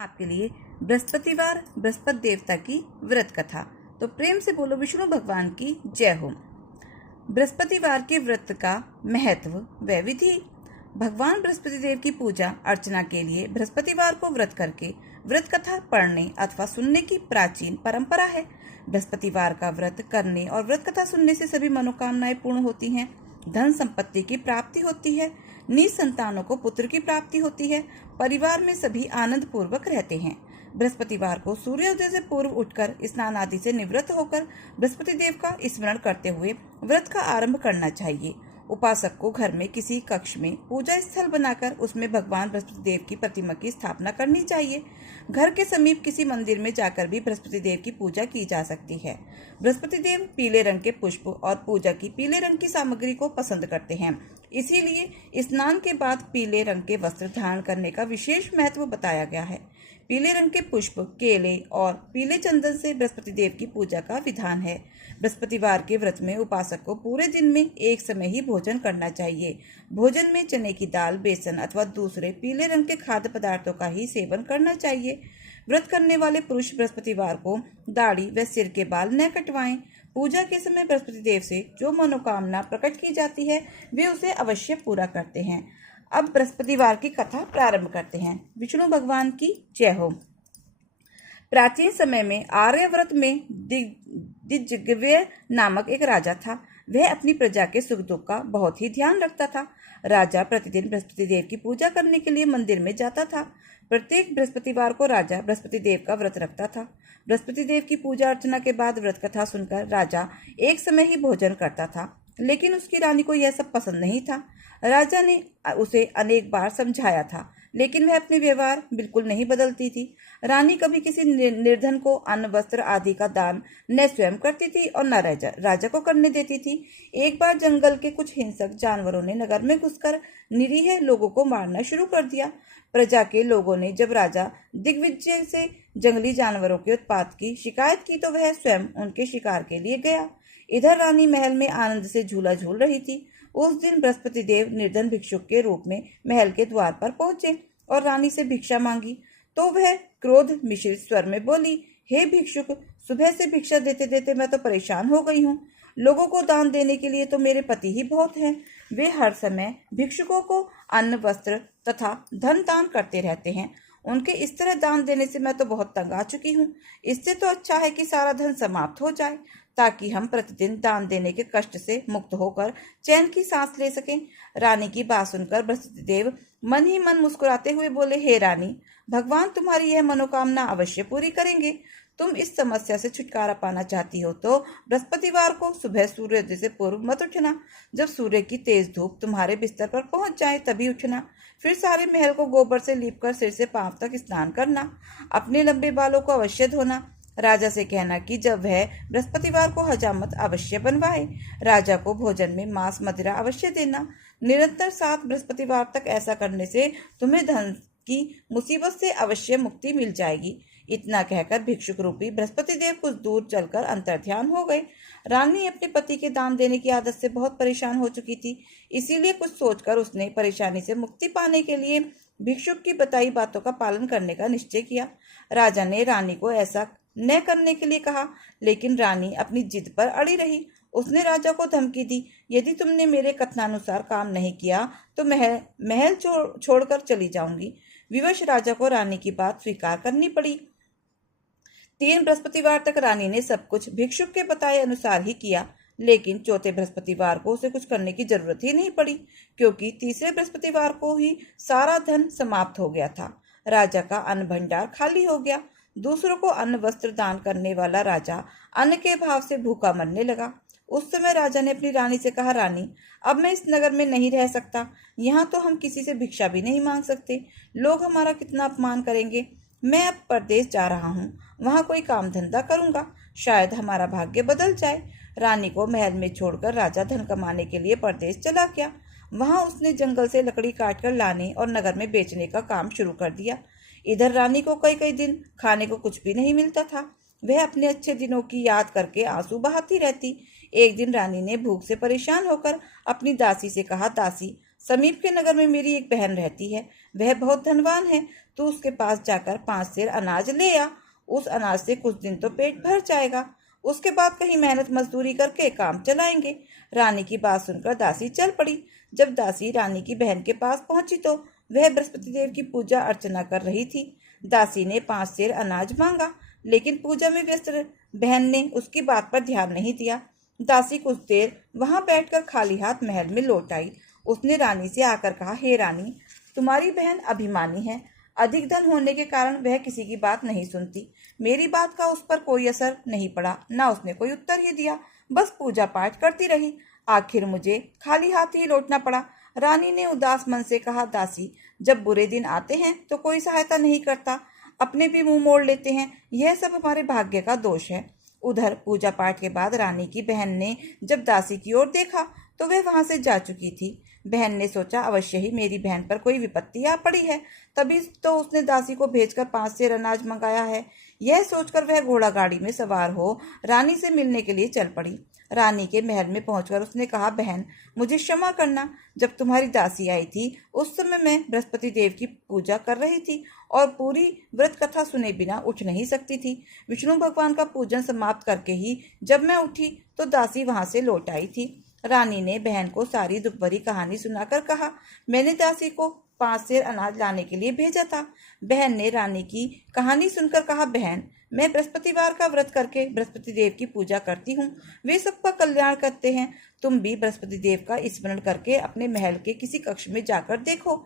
आपके लिए बृहस्पतिवार बृहस्पति देवता की व्रत कथा। तो प्रेम से बोलो विष्णु भगवान की जय हो। बृहस्पतिवार के व्रत का महत्व व विधि। भगवान बृहस्पति देव की पूजा अर्चना के लिए बृहस्पतिवार को व्रत करके व्रत कथा पढ़ने अथवा सुनने की प्राचीन परंपरा है। बृहस्पतिवार का व्रत करने और व्रत कथा सुनने से सभी मनोकामनाएं पूर्ण होती हैं। धन संपत्ति की प्राप्ति होती है। निसंतानों को पुत्र की प्राप्ति होती है। परिवार में सभी आनंद पूर्वक रहते हैं। बृहस्पतिवार को सूर्योदय से पूर्व उठकर स्नान आदि से निवृत्त होकर बृहस्पति देव का स्मरण करते हुए व्रत का आरंभ करना चाहिए। उपासक को घर में किसी कक्ष में पूजा स्थल बनाकर उसमें भगवान बृहस्पति देव की प्रतिमा की स्थापना करनी चाहिए। घर के समीप किसी मंदिर में जाकर भी बृहस्पति देव की पूजा की जा सकती है। बृहस्पति देव पीले रंग के पुष्प और पूजा की पीले रंग की सामग्री को पसंद करते हैं, इसीलिए स्नान के बाद पीले रंग के वस्त्र धारण करने का विशेष महत्व बताया गया है। पीले रंग के पुष्प, केले और पीले चंदन से बृहस्पति देव की पूजा का विधान है। बृहस्पतिवार के व्रत में उपासक को पूरे दिन में एक समय ही भोजन करना चाहिए। भोजन में चने की दाल, बेसन अथवा दूसरे पीले रंग के खाद्य पदार्थों का ही सेवन करना चाहिए। व्रत करने वाले पुरुष बृहस्पतिवार को दाढ़ी व सिर के बाल न कटवाएं। पूजा के समय बृहस्पति देव से जो मनोकामना प्रकट की जाती है वे उसे अवश्य पूरा करते हैं। अब बृहस्पतिवार की कथा प्रारंभ करते हैं। विष्णु भगवान की जय हो। प्राचीन समय में आर्यव्रत में दिग्विजय नामक एक राजा था। वह अपनी प्रजा के सुख दुख का बहुत ही ध्यान रखता था। राजा प्रतिदिन बृहस्पति देव की पूजा करने के लिए मंदिर में जाता था। प्रत्येक बृहस्पतिवार को राजा बृहस्पति देव का व्रत रखता था। बृहस्पति देव की पूजा अर्चना के बाद व्रत कथा सुनकर राजा एक समय ही भोजन करता था, लेकिन उसकी रानी को यह सब पसंद नहीं था। राजा ने उसे अनेक बार समझाया था, लेकिन वह अपने व्यवहार बिल्कुल नहीं बदलती थी। रानी कभी किसी निर्धन को अन्न वस्त्र आदि का दान न स्वयं करती थी और न राजा को करने देती थी। एक बार जंगल के कुछ हिंसक जानवरों ने नगर में घुसकर निरीह लोगों को मारना शुरू कर दिया। प्रजा के लोगों ने जब राजा दिग्विजय से जंगली जानवरों के उत्पात की शिकायत की तो वह स्वयं उनके शिकार के लिए गया। इधर रानी महल में आनंद से झूला झूल रही थी। उस दिन बृहस्पति देव निर्धन भिक्षुक के रूप में महल के द्वार पर पहुंचे और रानी से भिक्षा मांगी तो वह क्रोध मिश्रित स्वर में बोली, हे भिक्षुक, सुबह से भिक्षा देते देते मैं तो परेशान हो गई हूँ। लोगों को दान देने के लिए तो मेरे पति ही बहुत हैं। वे हर समय भिक्षुकों को अन्न वस्त्र तथा धन दान करते रहते हैं। उनके इस तरह दान देने से मैं तो बहुत तंग आ चुकी हूँ। इससे तो अच्छा है कि सारा धन समाप्त हो जाए, ताकि हम प्रतिदिन दान देने के कष्ट से मुक्त होकर चैन की सांस ले सकें। रानी की बात सुनकर बृहस्पति देव मन ही मन मुस्कुराते हुए बोले, हे रानी, भगवान तुम्हारी यह मनोकामना अवश्य पूरी करेंगे। तुम इस समस्या से छुटकारा पाना चाहती हो तो बृहस्पतिवार को सुबह सूर्योदय से पूर्व मत उठना। जब सूर्य की तेज धूप तुम्हारे बिस्तर पर पहुंच जाए तभी उठना। फिर सारे महल को गोबर से लीपकर सिर से पांव तक स्नान करना। अपने लंबे बालों को अवश्य धोना। राजा से कहना कि जब वह बृहस्पतिवार को हजामत अवश्य बनवाए। राजा को भोजन में मांस मदिरा अवश्य देना। निरंतर 7 बृहस्पतिवार तक ऐसा करने से तुम्हें धन की मुसीबत से अवश्य मुक्ति मिल जाएगी। इतना कहकर भिक्षुक रूपी बृहस्पति देव कुछ दूर चलकर अंतर्ध्यान हो गए। रानी अपने पति के दान देने की आदत से बहुत परेशान हो चुकी थी, इसीलिए कुछ सोचकर उसने परेशानी से मुक्ति पाने के लिए भिक्षुक की बताई बातों का पालन करने का निश्चय किया। राजा ने रानी को ऐसा न करने के लिए कहा, लेकिन रानी अपनी जिद पर अड़ी रही। उसने राजा को धमकी दी, यदि तुमने मेरे कथनानुसार काम नहीं किया तो महल छोड़कर चली जाऊंगी। विवश राजा को रानी की बात स्वीकार करनी पड़ी। 3 बृहस्पतिवार तक रानी ने सब कुछ भिक्षुक के बताए अनुसार ही किया, लेकिन चौथे बृहस्पतिवार को उसे कुछ करने की जरूरत ही नहीं पड़ी, क्योंकि तीसरे बृहस्पतिवार को ही सारा धन समाप्त हो गया था। राजा का अन्न भंडार खाली हो गया। दूसरों को अन्न वस्त्र दान करने वाला राजा अन्न के भाव से भूखा मरने लगा। उस समय राजा ने अपनी रानी से कहा, रानी, अब मैं इस नगर में नहीं रह सकता। यहाँ तो हम किसी से भिक्षा भी नहीं मांग सकते। लोग हमारा कितना अपमान करेंगे। मैं अब परदेश जा रहा हूँ, वहाँ कोई काम धंधा करूँगा, शायद हमारा भाग्य बदल जाए। रानी को महल में छोड़कर राजा धन कमाने के लिए परदेश चला गया। वहाँ उसने जंगल से लकड़ी काटकर लाने और नगर में बेचने का काम शुरू कर दिया। इधर रानी को कई कई दिन खाने को कुछ भी नहीं मिलता था। वह अपने अच्छे दिनों की याद करके आंसू बहाती रहती। एक दिन रानी ने भूख से परेशान होकर अपनी दासी से कहा, दासी, समीप के नगर में मेरी एक बहन रहती है। वह बहुत धनवान है, तू उसके पास जाकर 5 सेर अनाज ले आ। उस अनाज से कुछ दिन तो पेट भर जाएगा, उसके बाद कहीं मेहनत मजदूरी करके काम चलाएंगे। रानी की बात सुनकर दासी चल पड़ी। जब दासी रानी की बहन के पास पहुंची तो वह बृहस्पति देव की पूजा अर्चना कर रही थी। दासी ने 5 सेर अनाज मांगा, लेकिन पूजा में व्यस्त बहन ने उसकी बात पर ध्यान नहीं दिया। दासी कुछ देर वहां बैठकर खाली हाथ महल में लौट आई। उसने रानी से आकर कहा, हे रानी, तुम्हारी बहन अभिमानी है, अधिक धन होने के कारण वह किसी की बात नहीं सुनती। मेरी बात का उस पर कोई असर नहीं पड़ा, ना उसने कोई उत्तर ही दिया, बस पूजा पाठ करती रही। आखिर मुझे खाली हाथ ही लौटना पड़ा। रानी ने उदास मन से कहा, दासी, जब बुरे दिन आते हैं तो कोई सहायता नहीं करता, अपने भी मुंह मोड़ लेते हैं, यह सब हमारे भाग्य का दोष है। उधर पूजा पाठ के बाद रानी की बहन ने जब दासी की ओर देखा तो वह वहां से जा चुकी थी। बहन ने सोचा, अवश्य ही मेरी बहन पर कोई विपत्ति आ पड़ी है, तभी तो उसने दासी को भेजकर 5 सेर अनाज मंगाया है। यह सोचकर वह घोड़ा गाड़ी में सवार हो रानी से मिलने के लिए चल पड़ी। रानी के महल में पहुंचकर उसने कहा, बहन, मुझे क्षमा करना, जब तुम्हारी दासी आई थी उस समय मैं बृहस्पति देव की पूजा कर रही थी और पूरी व्रत कथा सुने बिना उठ नहीं सकती थी। विष्णु भगवान का पूजन समाप्त करके ही जब मैं उठी तो दासी वहां से लौट आई थी। रानी ने बहन को सारी दुख भरी कहानी सुनाकर कहा, मैंने दासी को 5 सेर अनाज लाने के लिए भेजा था। बहन ने रानी की कहानी सुनकर कहा, बहन, मैं बृहस्पतिवार का व्रत करके बृहस्पति देव की पूजा करती हूँ, वे सबका कल्याण करते हैं। तुम भी बृहस्पति देव का स्मरण करके अपने महल के किसी कक्ष में जाकर देखो,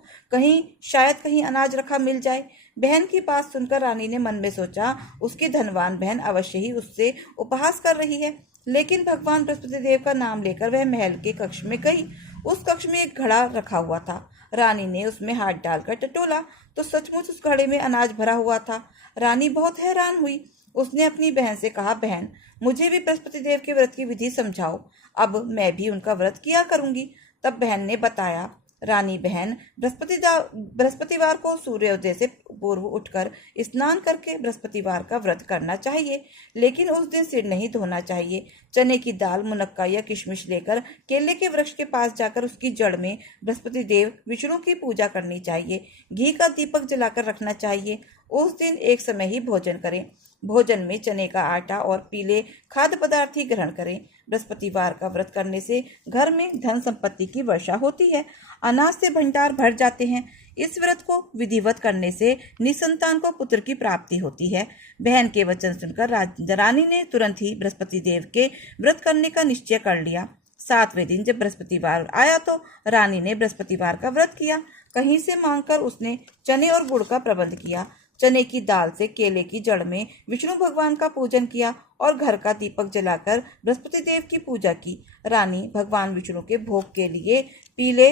शायद कहीं अनाज रखा मिल जाए। बहन की बात सुनकर रानी ने मन में सोचा, उसकी धनवान बहन अवश्य ही उससे उपहास कर रही है। लेकिन भगवान बृहस्पति देव का नाम लेकर वह महल के कक्ष में गई। उस कक्ष में एक घड़ा रखा हुआ था। रानी ने उसमें हाथ डालकर टटोला तो सचमुच उस घड़े में अनाज भरा हुआ था। रानी बहुत हैरान हुई। उसने अपनी बहन से कहा, बहन, मुझे भी बृहस्पति देव के व्रत की विधि समझाओ, अब मैं भी उनका व्रत किया करूंगी। तब बहन ने बताया, रानी बहन, बृहस्पतिवार को सूर्योदय से पूर्व उठकर स्नान करके बृहस्पतिवार का व्रत करना चाहिए, लेकिन उस दिन सिर नहीं धोना चाहिए। चने की दाल, मुनक्का या किशमिश लेकर केले के वृक्ष के पास जाकर उसकी जड़ में बृहस्पति देव विष्णु की पूजा करनी चाहिए। घी का दीपक जलाकर रखना चाहिए। उस दिन एक समय ही भोजन करें। भोजन में चने का आटा और पीले खाद्य पदार्थ ही ग्रहण करें। बृहस्पतिवार का व्रत करने से घर में धन संपत्ति की वर्षा होती है, अनाज से भंडार भर जाते हैं। इस व्रत को विधिवत करने से निसंतान को पुत्र की प्राप्ति होती है। बहन के वचन सुनकर रानी ने तुरंत ही बृहस्पति देव के व्रत करने का निश्चय कर लिया। 7वें दिन जब बृहस्पतिवार आया तो रानी ने बृहस्पतिवार का व्रत किया। कहीं से मांगकर उसने चने और गुड़ का प्रबंध किया। चने की दाल से केले की जड़ में विष्णु भगवान का पूजन किया और घर का दीपक जलाकर बृहस्पति देव की पूजा की। रानी भगवान विष्णु के भोग के लिए पीले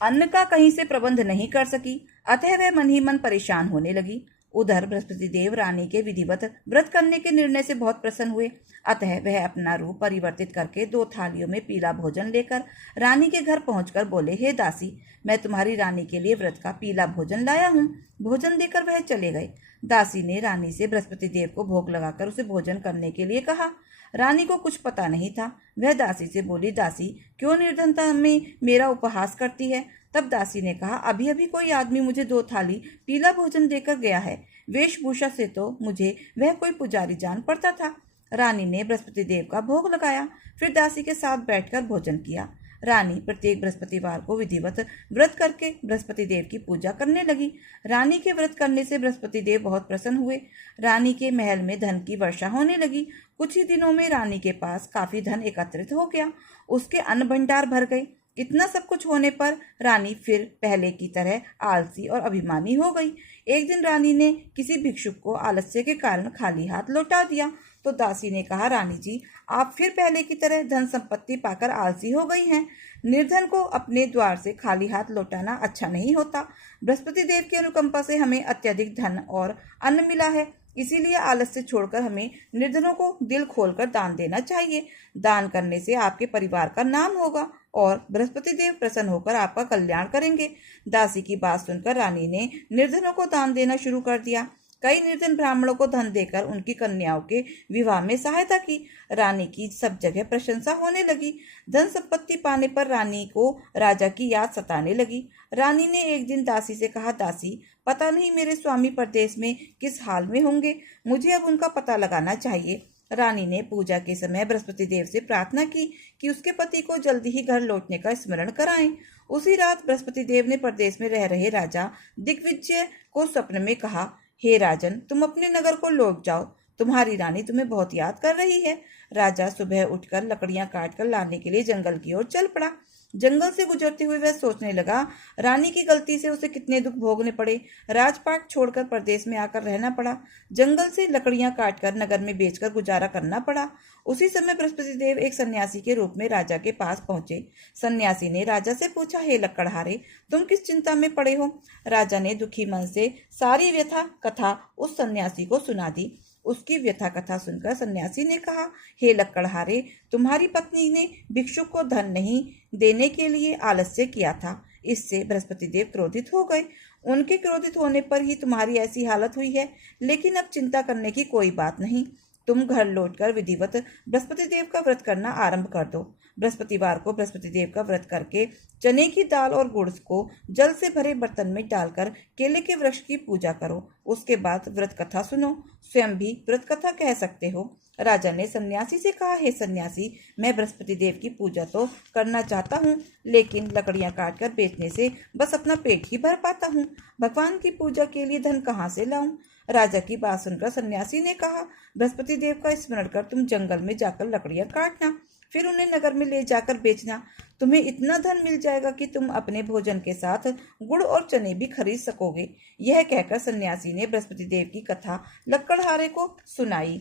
अन्न का कहीं से प्रबंध नहीं कर सकी, अतः वह मन ही मन परेशान होने लगी। उधर बृहस्पति देव रानी के विधिवत व्रत करने के निर्णय से बहुत प्रसन्न हुए, अतः वह अपना रूप परिवर्तित करके 2 थालियों में पीला भोजन लेकर रानी के घर पहुंचकर बोले, हे दासी, मैं तुम्हारी रानी के लिए व्रत का पीला भोजन लाया हूँ। भोजन देकर वह चले गए। दासी ने रानी से बृहस्पति देव को भोग लगाकर उसे भोजन करने के लिए कहा। रानी को कुछ पता नहीं था। वह दासी से बोली, दासी, क्यों निर्धनता में मेरा उपहास करती है? तब दासी ने कहा, अभी अभी कोई आदमी मुझे 2 थाली पीला भोजन देकर गया है। वेशभूषा से तो मुझे वह कोई पुजारी जान पड़ता था। रानी ने बृहस्पति देव का भोग लगाया, फिर दासी के साथ बैठकर भोजन किया। रानी प्रत्येक बृहस्पतिवार को विधिवत व्रत करके बृहस्पति देव की पूजा करने लगी। रानी के व्रत करने से बृहस्पति देव बहुत प्रसन्न हुए। रानी के महल में धन की वर्षा होने लगी। कुछ ही दिनों में रानी के पास काफी धन एकत्रित हो गया। उसके अन्न भंडार भर गए। इतना सब कुछ होने पर रानी फिर पहले की तरह आलसी और अभिमानी हो गई। एक दिन रानी ने किसी भिक्षुक को आलस्य के कारण खाली हाथ लौटा दिया तो दासी ने कहा, रानी जी, आप फिर पहले की तरह धन संपत्ति पाकर आलसी हो गई हैं। निर्धन को अपने द्वार से खाली हाथ लौटाना अच्छा नहीं होता। बृहस्पति देव की अनुकंपा से हमें अत्यधिक धन और अन्न मिला है, इसीलिए आलस्य छोड़कर हमें निर्धनों को दिल खोलकर दान देना चाहिए। दान करने से आपके परिवार का नाम होगा और बृहस्पति देव प्रसन्न होकर आपका कल्याण करेंगे। दासी की बात सुनकर रानी ने निर्धनों को दान देना शुरू कर दिया। कई निर्धन ब्राह्मणों को धन देकर उनकी कन्याओं के विवाह में सहायता की। रानी की सब जगह प्रशंसा होने लगी। धन संपत्ति पाने पर रानी को राजा की याद सताने लगी। रानी ने एक दिन दासी से कहा, दासी, पता नहीं मेरे स्वामी परदेश में किस हाल में होंगे, मुझे अब उनका पता लगाना चाहिए। रानी ने पूजा के समय बृहस्पति देव से प्रार्थना की कि उसके पति को जल्दी ही घर लौटने का स्मरण कराएं। उसी रात बृहस्पति देव ने परदेश में रह रहे राजा दिग्विजय को स्वप्न में कहा, हे राजन, तुम अपने नगर को लौट जाओ, तुम्हारी रानी तुम्हें बहुत याद कर रही है। राजा सुबह उठकर लकड़ियां काटकर लाने के लिए जंगल की ओर चल पड़ा। जंगल से गुजरते हुए वह सोचने लगा, रानी की गलती से उसे कितने दुख भोगने पड़े। राजपाट छोड़कर परदेश में आकर रहना पड़ा। जंगल से लकड़ियां काटकर नगर में बेचकर गुजारा करना पड़ा। उसी समय बृहस्पति देव एक सन्यासी के रूप में राजा के पास पहुंचे। सन्यासी ने राजा से पूछा, हे लकड़हारे, तुम किस चिंता में पड़े हो? राजा ने दुखी मन से सारी व्यथा कथा उस सन्यासी को सुना दी। उसकी व्यथा कथा सुनकर सन्यासी ने कहा, हे लक्कड़हारे, तुम्हारी पत्नी ने भिक्षुक को धन नहीं देने के लिए आलस्य किया था। इससे बृहस्पति देव क्रोधित हो गए। उनके क्रोधित होने पर ही तुम्हारी ऐसी हालत हुई है। लेकिन अब चिंता करने की कोई बात नहीं। तुम घर लौटकर विधिवत बृहस्पति देव का व्रत करना आरंभ कर दो। बृहस्पतिवार को बृहस्पति देव का व्रत करके चने की दाल और गुड़ को जल से भरे बर्तन में डालकर केले के वृक्ष की पूजा करो। उसके बाद व्रत कथा सुनो। स्वयं भी व्रत कथा कह सकते हो। राजा ने सन्यासी से कहा, हे सन्यासी, मैं बृहस्पति देव की पूजा तो करना चाहता हूँ, लेकिन लकड़ियां काटकर बेचने से बस अपना पेट ही भर पाता हूँ। भगवान की पूजा के लिए धन कहाँ से लाऊं? राजा की बात सुनकर सन्यासी ने कहा, बृहस्पति देव का स्मरण कर तुम जंगल में जाकर लकड़ियां काटना, फिर उन्हें नगर में ले जाकर बेचना। तुम्हें इतना धन मिल जाएगा कि तुम अपने भोजन के साथ गुड़ और चने भी खरीद सकोगे। यह कहकर सन्यासी ने बृहस्पति देव की कथा लक्कड़हारे को सुनाई।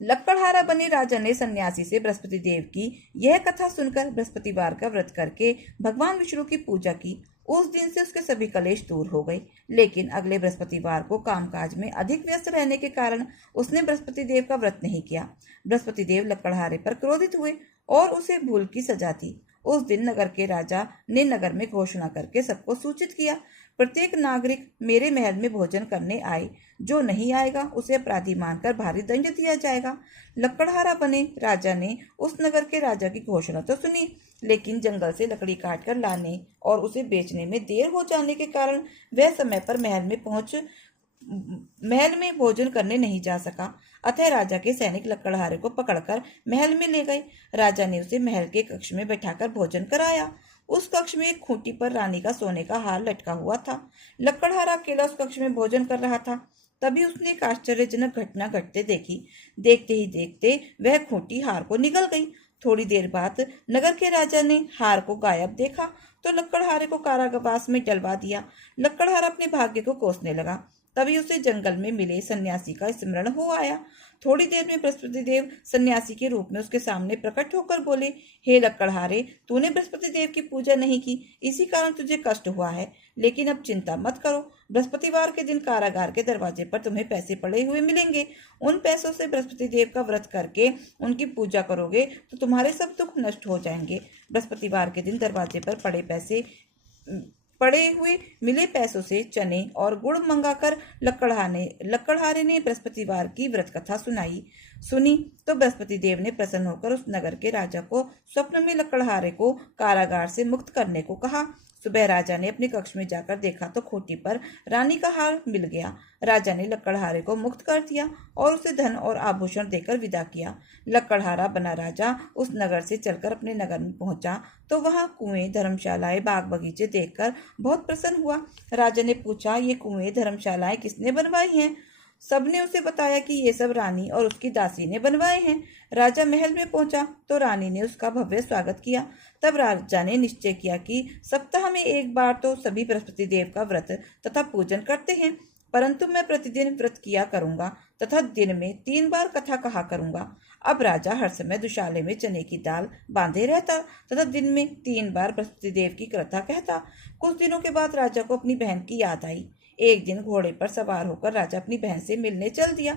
लक्कड़हारा बने राजा ने सन्यासी से बृहस्पति देव की यह कथा सुनकर बृहस्पतिवार का व्रत करके भगवान विष्णु की पूजा की। उस दिन से उसके सभी कलेश दूर हो गए। लेकिन अगले बृहस्पतिवार को कामकाज में अधिक व्यस्त रहने के कारण उसने बृहस्पति देव का व्रत नहीं किया। बृहस्पति देव लक्कड़हारे पर क्रोधित हुए और उसे भूल की सजा दी। उस दिन नगर के राजा ने नगर में घोषणा करके सबको सूचित किया, प्रत्येक नागरिक मेरे महल में भोजन करने आए। जो नहीं आएगा उसे अपराधी मानकर भारी दंड दिया जाएगा। लक्कड़हारा बने राजा ने उस नगर के राजा की घोषणा तो सुनी, लेकिन जंगल से लकड़ी काटकर लाने और उसे बेचने में देर हो जाने के कारण वह समय पर महल में भोजन करने नहीं जा सका। अतः राजा के सैनिक लक्कड़हारे को पकड़कर महल में ले गए। राजा ने उसे महल के कक्ष में बैठाकर भोजन कराया। उस कक्ष में एक खूंटी पर रानी का सोने का हार लटका हुआ था। लक्कड़हारा अकेला उस कक्ष में भोजन कर रहा था। तभी उसने एक आश्चर्यजनक घटना घटते देखी। देखते ही देखते वह खूंटी हार को निगल गई। थोड़ी देर बाद नगर के राजा ने हार को गायब देखा तो लक्कड़हारे को कारावास में डलवा दिया। लक्कड़हारा अपने भाग्य को कोसने लगा। तभी उसे जंगल में मिले सन्यासी का स्मरण हो आया। थोड़ी देर में बृहस्पति देव सन्यासी के रूप में उसके सामने प्रकट होकर बोले, हे लक्कड़हारे, तूने बृहस्पति देव की पूजा नहीं की, इसी कारण तुझे कष्ट हुआ है। लेकिन अब चिंता मत करो, बृहस्पतिवार के दिन कारागार के दरवाजे पर तुम्हें पैसे पड़े हुए मिलेंगे। उन पैसों से बृहस्पति देव का व्रत करके उनकी पूजा करोगे तो तुम्हारे सब दुख नष्ट हो जाएंगे। बृहस्पतिवार के दिन दरवाजे पर पड़े हुए मिले पैसों से चने और गुड़ मंगाकर लक्कड़हारे ने बृहस्पतिवार की व्रत कथा सुनी तो बृहस्पति देव ने प्रसन्न होकर उस नगर के राजा को स्वप्न में लक्कड़हारे को कारागार से मुक्त करने को कहा। सुबह राजा ने अपने कक्ष में जाकर देखा तो खूंटी पर रानी का हार मिल गया। राजा ने लक्कड़हारे को मुक्त कर दिया और उसे धन और आभूषण देकर विदा किया। लक्कड़हारा बना राजा उस नगर से चलकर अपने नगर में पहुंचा तो वहां कुएं, धर्मशालाएं, बाग बगीचे देखकर बहुत प्रसन्न हुआ। राजा ने पूछा, ये कुएं, धर्मशालाएं किसने बनवाई हैं? सबने उसे बताया कि ये सब रानी और उसकी दासी ने बनवाए हैं। राजा महल में पहुंचा तो रानी ने उसका भव्य स्वागत किया। तब राजा ने निश्चय किया कि सप्ताह में एक बार तो सभी बृहस्पति देव का व्रत तथा पूजन करते हैं, परंतु मैं प्रतिदिन व्रत किया करूंगा तथा दिन में 3 बार कथा कहा करूंगा। अब राजा हर समय दुशाले में चने की दाल बांधे रहता तथा दिन में 3 बार बृहस्पति देव की कथा कहता। कुछ दिनों के बाद राजा को अपनी बहन की याद आई। एक दिन घोड़े पर सवार होकर राजा अपनी बहन से मिलने चल दिया।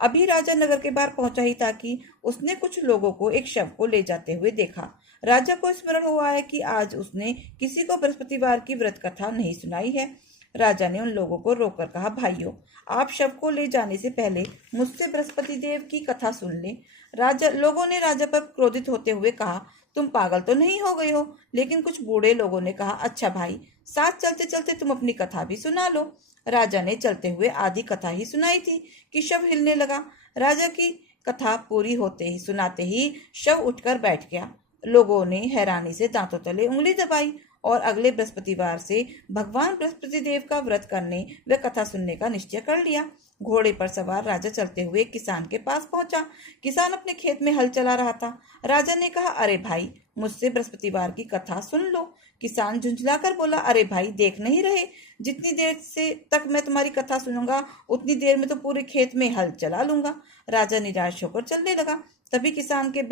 अभी राजा नगर के बाहर पहुंचा ही था कि उसने कुछ लोगों को एक शव को ले जाते हुए देखा। राजा को स्मरण हुआ है कि आज उसने किसी को बृहस्पतिवार की व्रत कथा नहीं सुनाई है। राजा ने उन लोगों को रोककर कहा, भाइयों, आप शव को ले जाने से पहले मुझसे बृहस्पति देव की कथा सुन लें। लोगों ने राजा पर क्रोधित होते हुए कहा, तुम पागल तो नहीं हो गए हो? लेकिन कुछ बूढ़े लोगों ने कहा, अच्छा भाई, साथ चलते चलते तुम अपनी कथा भी सुना लो। राजा ने चलते हुए आधी कथा ही सुनाई थी कि शव हिलने लगा। राजा की कथा पूरी होते ही सुनाते ही शव उठकर बैठ गया। लोगों ने हैरानी से दांतों तले उंगली दबाई और अगले बृहस्पतिवार से भगवान बृहस्पति देव का व्रत करने व कथा सुनने का निश्चय कर लिया। घोड़े पर सवार राजा चलते हुए किसान के पास पहुंचा। किसान अपने खेत में हल चला रहा था। राजा ने कहा, अरे भाई, मुझसे बृहस्पतिवार की कथा सुन लो। किसान झुंझलाकर बोला, अरे भाई, देख नहीं रहे, जितनी देर से तक मैं तुम्हारी कथा सुनूंगा उतनी देर में तो पूरे खेत में हल चला लूंगा। राजा निराश होकर चलने लगा। तभी किसान के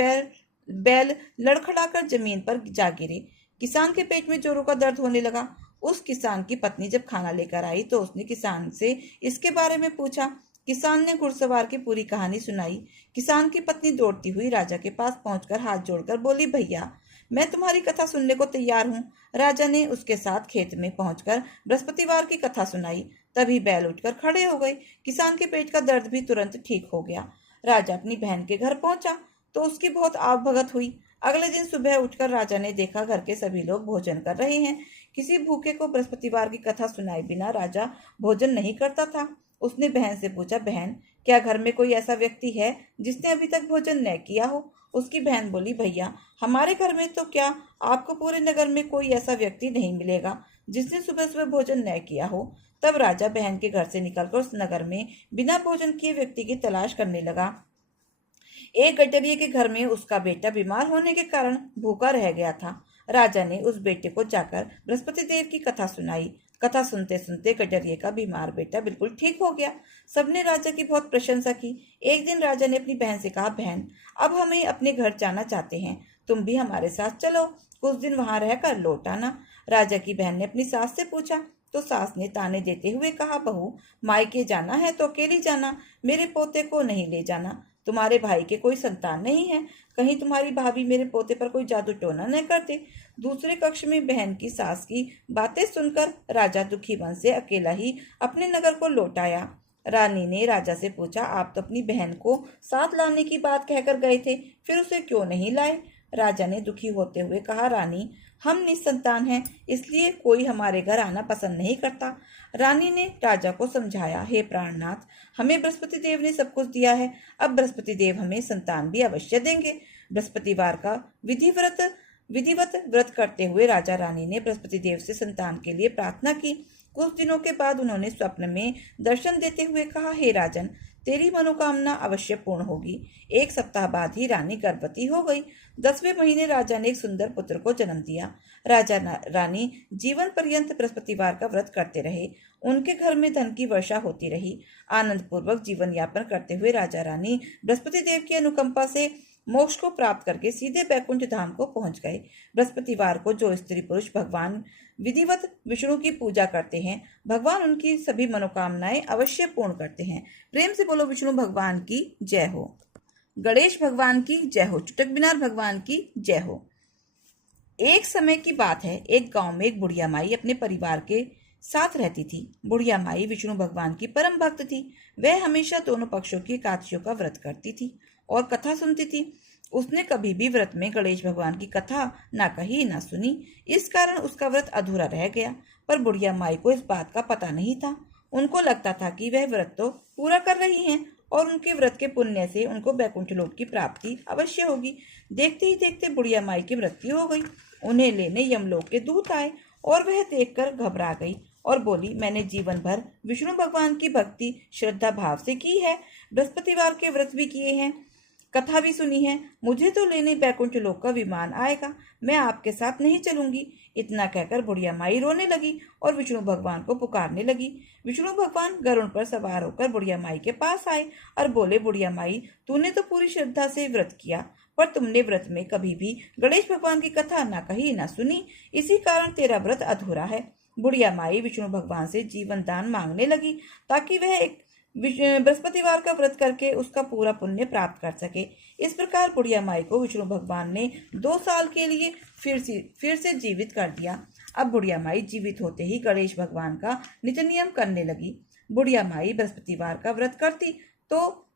बैल लड़खड़ाकर जमीन पर जा गिरे। किसान के पेट में जोरों का दर्द होने लगा। उस किसान की पत्नी जब खाना लेकर आई तो उसने किसान से इसके बारे में पूछा। किसान ने घुड़सवार की पूरी कहानी सुनाई। किसान की पत्नी दौड़ती हुई राजा के पास पहुंचकर हाथ जोड़कर बोली, भैया, मैं तुम्हारी कथा सुनने को तैयार हूँ। राजा ने उसके साथ खेत में पहुंचकर बृहस्पतिवार की कथा सुनाई। तभी बैल उठकर खड़े हो गए। किसान के पेट का दर्द भी तुरंत ठीक हो गया। राजा अपनी बहन के घर पहुंचा तो उसकी बहुत आवभगत हुई। अगले दिन सुबह उठकर राजा ने देखा घर के सभी लोग भोजन कर रहे हैं। किसी भूखे को बृहस्पतिवार की कथा सुनाए बिना राजा भोजन नहीं करता था। उसने बहन से पूछा, बहन, क्या घर में कोई ऐसा व्यक्ति है जिसने अभी तक भोजन न किया हो? उसकी बहन बोली, भैया, हमारे घर में तो क्या, आपको पूरे नगर में कोई ऐसा व्यक्ति नहीं मिलेगा जिसने सुबह सुबह भोजन न किया हो। तब राजा बहन के घर से निकलकर उस नगर में बिना भोजन किए व्यक्ति की तलाश करने लगा। एक गडरिये के घर में उसका बेटा बीमार होने के कारण भूखा रह गया था। राजा ने उस बेटे को जाकर बृहस्पति देव की कथा सुनाई। कथा सुनते सुनते गडरिये का बीमार बेटा बिल्कुल ठीक हो गया। सबने राजा की बहुत प्रशंसा की। एक दिन राजा ने अपनी बहन से कहा, बहन, अब हमें अपने घर जाना चाहते हैं, तुम भी हमारे साथ चलो, कुछ दिन वहां रहकर लौट आना। राजा की बहन ने अपनी सास से पूछा तो सास ने ताने देते हुए कहा, बहू, मायके जाना है तो अकेली जाना, मेरे पोते को नहीं ले जाना। तुम्हारे भाई के कोई संतान नहीं है, कहीं तुम्हारी भाभी मेरे पोते पर कोई जादू टोना न कर दे। दूसरे कक्ष में बहन की सास की बातें सुनकर राजा दुखी मन से अकेला ही अपने नगर को लौट आया। रानी ने राजा से पूछा, आप तो अपनी बहन को साथ लाने की बात कहकर गए थे, फिर उसे क्यों नहीं लाए? राजा ने दुखी होते हुए कहा, रानी, हम निसंतान हैं, इसलिए कोई हमारे घर आना पसंद नहीं करता। रानी ने राजा को समझाया, हे प्राणनाथ, हमें बृहस्पति देव ने सब कुछ दिया है, अब बृहस्पति देव हमें संतान भी अवश्य देंगे। बृहस्पतिवार का विधिवत व्रत करते हुए राजा रानी ने बृहस्पति देव से संतान के लिए प्रार्थना की। कुछ दिनों के बाद उन्होंने स्वप्न में दर्शन देते हुए कहा, हे राजन, तेरी मनोकामना अवश्य पूर्ण होगी। एक सप्ताह बाद ही रानी गर्भवती हो गई। 10वें महीने राजा ने एक सुंदर पुत्र को जन्म दिया। राजा रानी जीवन पर्यंत बृहस्पतिवार का व्रत करते रहे। उनके घर में धन की वर्षा होती रही। आनंद पूर्वक जीवन यापन करते हुए राजा रानी बृहस्पति देव की अनुकंपा से मोक्ष को प्राप्त करके सीधे बैकुंठ धाम को पहुंच गए। बृहस्पतिवार को जो स्त्री पुरुष भगवान विधिवत विष्णु की पूजा करते हैं, भगवान उनकी सभी मनोकामनाएं अवश्य पूर्ण करते हैं। प्रेम से बोलो विष्णु भगवान की जय हो, गणेश भगवान की जय हो, चुटक बिनार भगवान की जय हो। एक समय की बात है, एक गांव में एक बुढ़िया माई अपने परिवार के साथ रहती थी। बुढ़िया माई विष्णु भगवान की परम भक्त थी। वह हमेशा दोनों पक्षों की एकादशियों का व्रत करती थी और कथा सुनती थी। उसने कभी भी व्रत में गणेश भगवान की कथा ना कही ना सुनी। इस कारण उसका व्रत अधूरा रह गया। पर बुढ़िया माई को इस बात का पता नहीं था। उनको लगता था कि वह व्रत तो पूरा कर रही हैं और उनके व्रत के पुण्य से उनको बैकुंठ लोक की प्राप्ति अवश्य होगी। देखते ही देखते बुढ़िया माई की मृत्यु हो गई। उन्हें लेने यमलोक के दूत आए और वह देखकर घबरा गई और बोली, मैंने जीवन भर विष्णु भगवान की भक्ति श्रद्धा भाव से की है, बृहस्पतिवार के व्रत भी किए हैं, कथा भी सुनी है, मुझे तो लेने बैकुंठ लोक का विमान आएगा, मैं आपके साथ नहीं चलूंगी। इतना कहकर बुढ़िया माई रोने लगी और विष्णु भगवान को पुकारने लगी। विष्णु भगवान गरुड़ पर सवार होकर बुढ़िया माई के पास आए और बोले, बुढ़िया माई, तूने तो पूरी श्रद्धा से व्रत किया, पर तुमने व्रत में कभी भी गणेश भगवान की कथा ना कही ना सुनी, इसी कारण तेरा व्रत अधूरा है। बुढ़िया माई विष्णु भगवान से जीवन दान मांगने लगी ताकि वह एक बृहस्पतिवार का व्रत करके उसका पूरा पुण्य प्राप्त कर सके। इस प्रकार बुढ़िया माई को विष्णु भगवान ने 2 साल के लिए फिर से जीवित कर दिया। अब बुढ़िया माई जीवित होते ही गणेश भगवान का नित्य नियम करने लगी। बुढ़िया माई बृहस्पतिवार का व्रत करती तो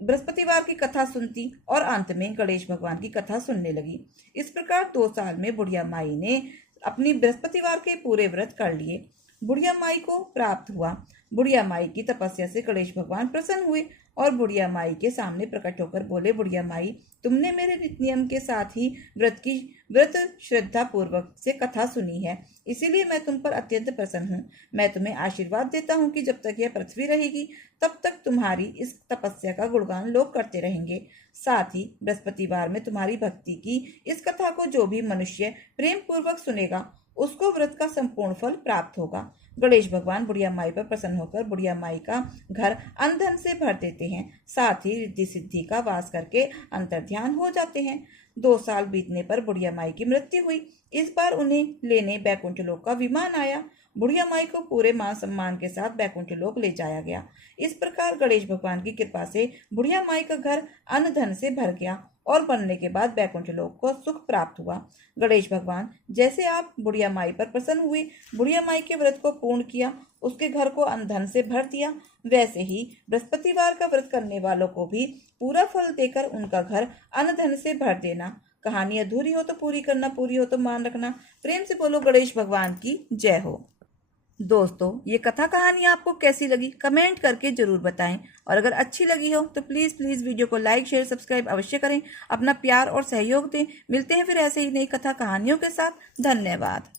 बृहस्पतिवार की कथा सुनती और अंत में गणेश भगवान की कथा सुनने लगी। इस प्रकार 2 साल में बुढ़िया माई ने अपनी बृहस्पतिवार के पूरे व्रत कर लिए। बुढ़िया माई को प्राप्त हुआ। बुढ़िया माई की तपस्या से गणेश भगवान प्रसन्न हुए और बुढ़िया माई के सामने प्रकट होकर बोले, बुढ़िया माई, तुमने मेरे नियम के साथ ही व्रत श्रद्धा पूर्वक से कथा सुनी है, इसीलिए मैं तुम पर अत्यंत प्रसन्न हूँ। मैं तुम्हें आशीर्वाद देता हूँ कि जब तक यह पृथ्वी रहेगी तब तक तुम्हारी इस तपस्या का गुणगान लोग करते रहेंगे। साथ ही बृहस्पतिवार में तुम्हारी भक्ति की इस कथा को जो भी मनुष्य प्रेम पूर्वक सुनेगा उसको व्रत का संपूर्ण फल प्राप्त होगा। गणेश भगवान बुढ़िया माई पर प्रसन्न होकर बुढ़िया माई का घर अन्न धन से भर देते हैं, साथ ही रिद्धि सिद्धि का वास करके अंतर्ध्यान हो जाते हैं। 2 साल बीतने पर बुढ़िया माई की मृत्यु हुई। इस बार उन्हें लेने बैकुंठ लोक का विमान आया। बुढ़िया माई को पूरे मान सम्मान के साथ बैकुंठ लोक ले जाया गया। इस प्रकार गणेश भगवान की कृपा से बुढ़िया माई का घर अन्न धन से भर गया और बनने के बाद बैकुंठ लोक को सुख प्राप्त हुआ। गणेश भगवान जैसे आप बुढ़िया माई पर प्रसन्न हुए, बुढ़िया माई के व्रत को पूर्ण किया, उसके घर को अन्न धन से भर दिया, वैसे ही बृहस्पतिवार का व्रत करने वालों को भी पूरा फल देकर उनका घर अन्न धन से भर देना। कहानी अधूरी हो तो पूरी करना, पूरी हो तो मान रखना। प्रेम से बोलो गणेश भगवान की जय हो। दोस्तों, ये कथा कहानी आपको कैसी लगी कमेंट करके जरूर बताएं और अगर अच्छी लगी हो तो प्लीज़ वीडियो को लाइक शेयर सब्सक्राइब अवश्य करें। अपना प्यार और सहयोग दें। मिलते हैं फिर ऐसे ही नई कथा कहानियों के साथ। धन्यवाद।